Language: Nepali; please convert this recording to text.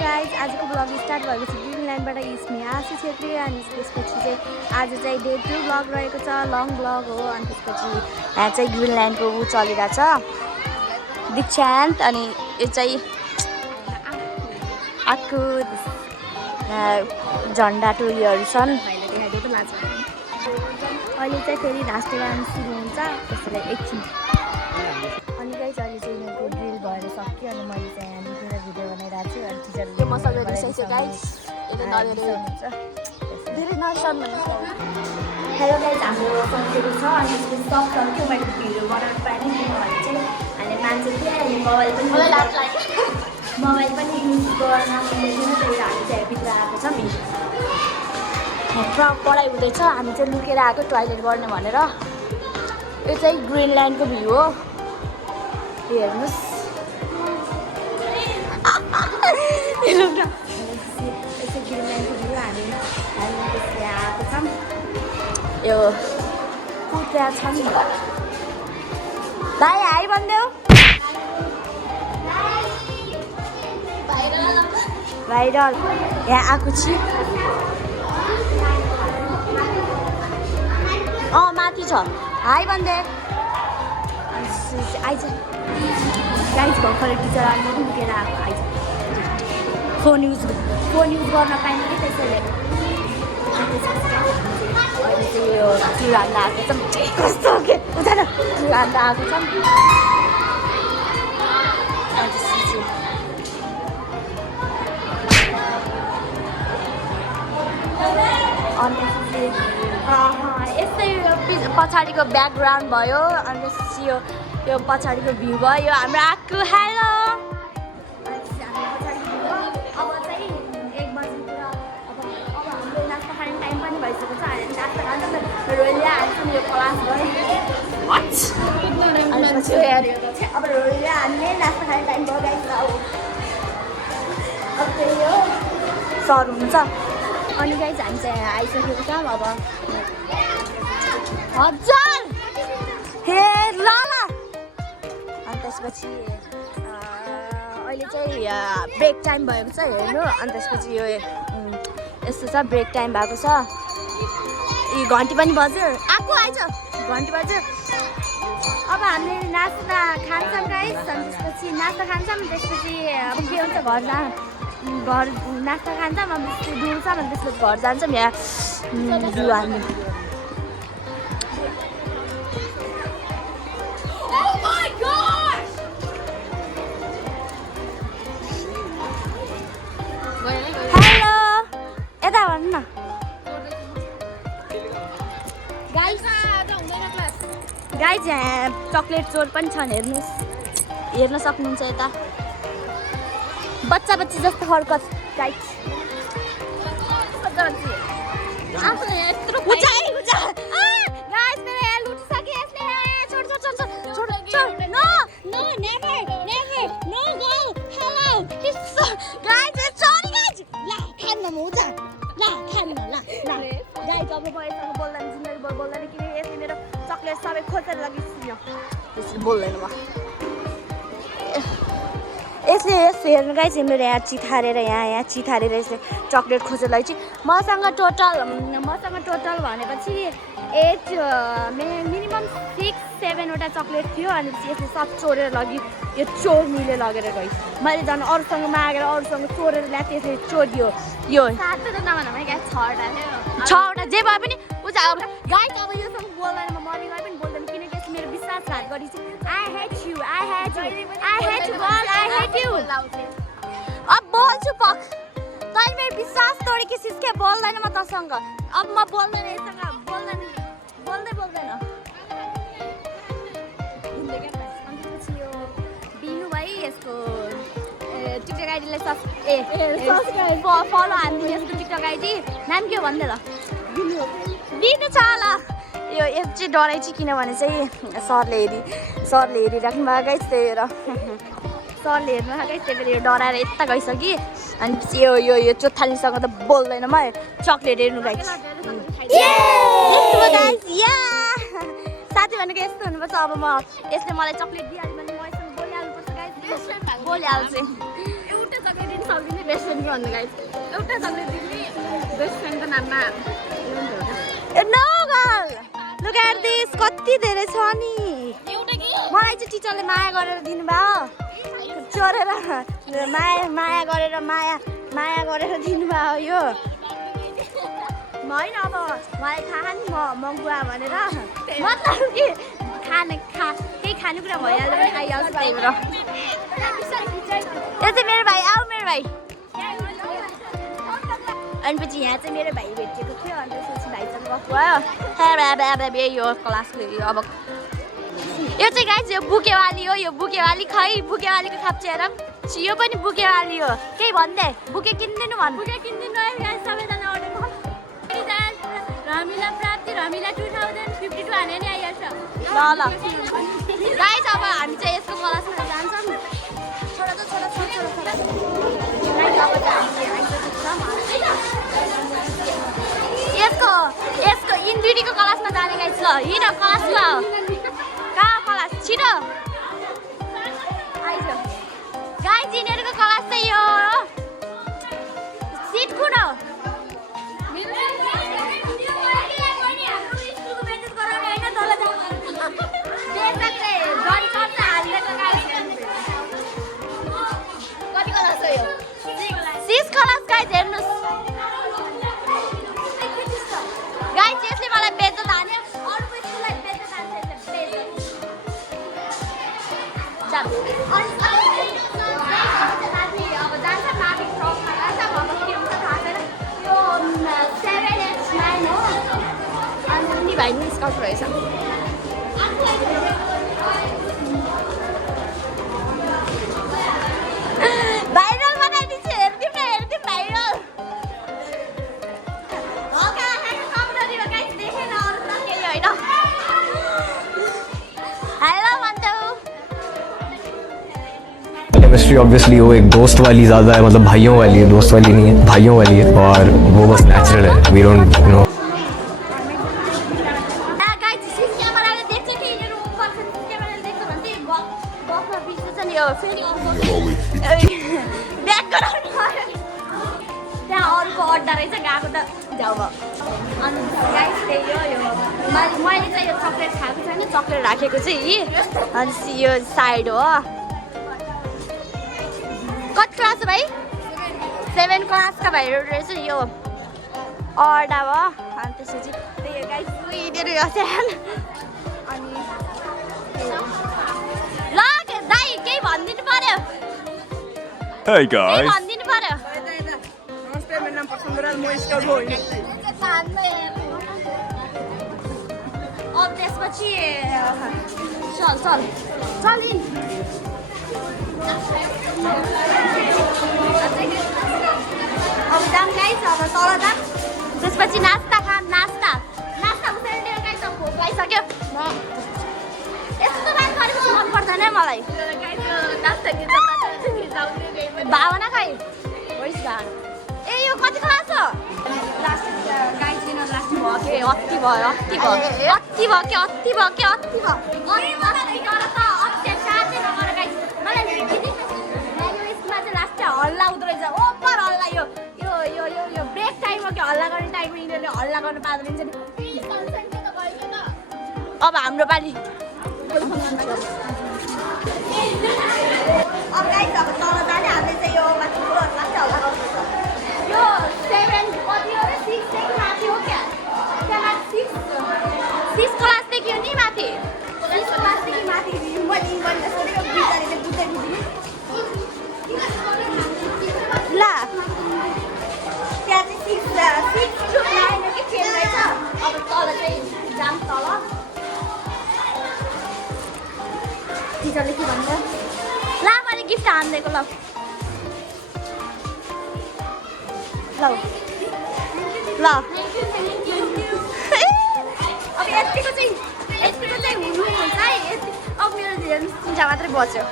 गाइज आजको ब्लग स्टार्ट भएको छ ग्रिनल्यान्डबाट स्मी आशी छेत्री अनि त्यसपछि चाहिँ आज चाहिँ डे 2 ब्लग रहेको छ लङ ब्लग हो अनि त्यसपछि यहाँ चाहिँ ग्रिनल्यान्डको ऊ चलिरहेछ दीक्षान्त अनि यो चाहिँ आक्कु झन्डा टोलीहरू छन् अहिले चाहिँ फेरि नाच्ने गान सुरु हुन्छ त्यसैले एकछिन अनि गाइज अहिले चाहिँ यिनीहरूको ड्रिल भएर सक्यो अनि मैले चाहिँ यहाँ लेखेर भिडियो बनाइरहेको छु अनि टिचरले मसँग रिसाइछ गाइस धेरै नर्सन हेलो गाइज हाम्रो सकिएको छ अनि त्यसपछि सक्यो मैले भिडियो बनाउनु पाएँ किनभने चाहिँ अहिले मान्छे थियो अहिले मोबाइल पनि युज गर्न मिल्दैन त्यही हामी चाहिँ भित्र आएको छौँ पुरा पढाइ हुँदैछ हामी चाहिँ लुकेर आएको टोइलेट गर्ने भनेर यो चाहिँ ग्रिनल्यान्डको भ्यू हो हेर्नुहोस् यसो ग्रिनल्यान्डको भ्यू हामी त्यसले आएको छौँ यो कुत्रा छ नि भाइ हाई भनिदेऊ भाइरल यहाँ आएको छु माथि छ हाई भनिदे आइज गाइज भर्खर टिचर आएर लुकेर आएको आइज फोन युज गर्न पाइँदैन कि त्यसैले अहिले चाहिँ यो चुरान्दा आएको छ कस्तो के उता चुरान्दा आएको छ अनि यस्तै पछाडिको ब्याकग्राउन्ड भयो अनि त्यसपछि यो पछाडिको भ्यू भयो यो हाम्रो आक्कु हेलो अब चाहिँ 1 बजीतिर अब हाम्रो नास्ता खाने टाइम पनि भइसकेको छ हामी नास्ता खान्छ रोइले हाल्छौँ यो क्लास भयो अब रोइले हाल्ने नास्ता खाने टाइम भयो गाइस अब त्यही हो सर हुन्छ अनि गाइज हामी चाहिँ आइसकेको छौँ अब हजार हे ल अनि त्यसपछि अहिले चाहिँ ब्रेक टाइम भएको छ हेर्नु अनि त्यसपछि यो यस्तो छ ब्रेक टाइम भएको छ यी घन्टी पनि बज्यो आएको आइज घन्टी बज्यो अब हामीले नास्ता खान्छौँ गाइज अनि त्यसपछि नास्ता खान्छौँ त्यसपछि अब के हुन्छ घर नास्ता खान्छौँ अब डुल्छौँ अनि त्यसपछि घर जान्छौँ यहाँ जु हाल्नु हेलो यता भन्नु न गाइज यहाँ चक्लेट चोर पनि छन् हेर्नुहोस् हेर्न सक्नुहुन्छ यता बच्चा बच्ची जस्तो हरकत गाइज बोल्दैन किनकि यसले मेरो चक्लेट सबै खोजेर लगिसक्यो त्यसले बोल्दैन म यसले हेर्नु गाइस मेरो यहाँ चिथारेर यहाँ चिथारेर यसले चक्लेट खोजेर लगेपछि मसँग टोटल भनेपछि 8 मिनिमम 6-7 वटा चक्लेट थियो अनि यसले सब चोरेर लग्यो यो चोर्नीले लगेर गयो मैले झन् अरूसँग मागेर अरूसँग चोरेर ल्याएको त्यसले चोरियो यो 6वटा जे भए पनि उता अब गाइस अब योसँग बोल्दैन म मम्मीलाई पनि बोल्दैन किनकि यसले मेरो विश्वासघात गरेपछि आई हेट यु अब बोल्छु पक तैँले मेरो विश्वास तोडेकी सिस्के बोल्दैन म तसँग अब म बोल्दैन यसँग बोल्दैन त्यसपछि यो बिनु भाइ यसको टिकटक आइडीलाई फलो हान्दिनु यसको टिकटक आइडी नाम के हो भन्दै ल बिनु छ ल यो चाहिँ डराइ चाहिँ किनभने चाहिँ सरले हेरिराख्नु भएको गाइस त्यही भएर सरले हेर्नु भएको गाइस त्यही भएर यो डराएर यता गइसक्यो अनि पछि यो चोथालीसँग त बोल्दैन म चक्लेट हेर्नु गाइस साथी भनेको यस्तो हुनुपर्छ अब म यसले मलाई चक्लेट दिइहाल्यो भने म यससँग बोलिहाल्नुपर्छ गाइस बोलिहाल्छु एउटा चक्लेट दिन सक्दिनँ भन्नु भन्नु गाइस एउटा जग्गा दिल्ली बेस्ट फ्रेन्डको नाममा no girl look at this कति धेरै छ नि मलाई चाहिँ टिचरले माया गरेर दिनुभयो चोरेर माया गरेर माया गरेर दिनुभयो यो होइन अब मलाई थाहा नि म गुवा भनेर मतलब कि केही खानेकुरा भइहाल्यो भने आइहाल्छ त्यहीबाट यो चाहिँ मेरो भाइ आऊ मेरो भाइ अनि पछि यहाँ चाहिँ मेरो भाइ भेटिएको थियो अनि त्यसपछि भाइसँग गफ भयो यो क्लासको अब यो चाहिँ गाइस यो बुकेवाली हो यो बुकेवाली खै बुकेवालीको खाप्चेर यो पनि बुकेवाली हो केही भन्दै बुके किन्दिनु भन्नु बुके किन्दिनु है गाइस सबैजना अर्डर रमिला प्राप्ति रमिला 2052 हाने नि आइहाल्छ ल गाइस अब हामी चाहिँ यसको क्लासमा जान्छौँ छोरा गाइस अब चाहिँ यसको इन्जुरीको क्लासमा जाने गाइस ल हिँड क्लासमा कहाँ क्लास छिटो गाइस यिनीहरूको क्लास चाहिँ यो सिट कुन हो सिक्स क्लास गाइस हेर्नुहोस् गाइस यसले मलाई बेइज्जत हान्यो अरूको स्कुललाई बेइज्जत हान्छ अब जान्छ माथि फ्रकमा जान्छ अब के हुन्छ थाहा छैन यो 789 हो अनि उनी भाइ पनि स्काउट रहेछ भाइरल बनाइदिन्छु हेरिदिउँ न हेरिदिउँ भाइरल केमिस्ट्री ऑब्वियसली वो एक दोस्त वाली ज़्यादा है मतलब भाइयों वाली है दोस्त वाली नहीं है भाइयों वाली है और वो बस नेचुरल है वी डोंट नो त्यहाँ अरूको अड्डा रहेछ गएको त जाऊ अनि गाइस त्यही हो यो मैले चाहिँ यो चक्लेट खाएको छैन चक्लेट राखेको चाहिँ अनि यो साइड हो कति क्लास भाइ 7 क्लासका भाइहरू रहेछ यो अड्डा भयो अनि त्यसपछि त्यही हो गाइस उनीहरू यो सानो अनि ल दाइ केही भनिदिनु पर्यो Hey guys भनिदिनु पर्यो अब त्यसपछि चल अब जाम गाइस अब तल जाम त्यसपछि नास्ता नास्ता उसेर गाइस अब भोक लागिसक्यो यस्तो बात गरेपछि मन पर्दैन मलाई भावना खै ए यो कति क्लास हो लास्ट गाइस दिन लास्ट भयो अति भयो हल्ला हुँदो रहेछ ओपर हल्ला यो ब्रेक टाइममा कि हल्ला गर्ने टाइममा यिनीहरूले हल्ला गर्नु पाउँदैन नि अब हाम्रो पालि अब गाइस अब तल जाने हामीले चाहिँ यो माथि फ्लोरमा चाहिँ हल्ला गर्नुपर्छ यो 7 कति हो रे 6 देखि माथि हो क्या त्यहाँ 6 क्लासदेखि हो नि माथि 6 क्लासदेखि माथि मैले इङ्ग्लिस गरेको बिचारीले बुझ्दै बुझ्दिने ल त्यहाँ चाहिँ 6 to 9 हो कि फेल रहेछ अब तल चाहिँ जाम तल टिचरले के भन्छ ल मैले गिफ्ट हान्दिएको ल अब यतिको चाहिँ हुनुहुन्छ है अब मेरो 3 मात्रै बच्यो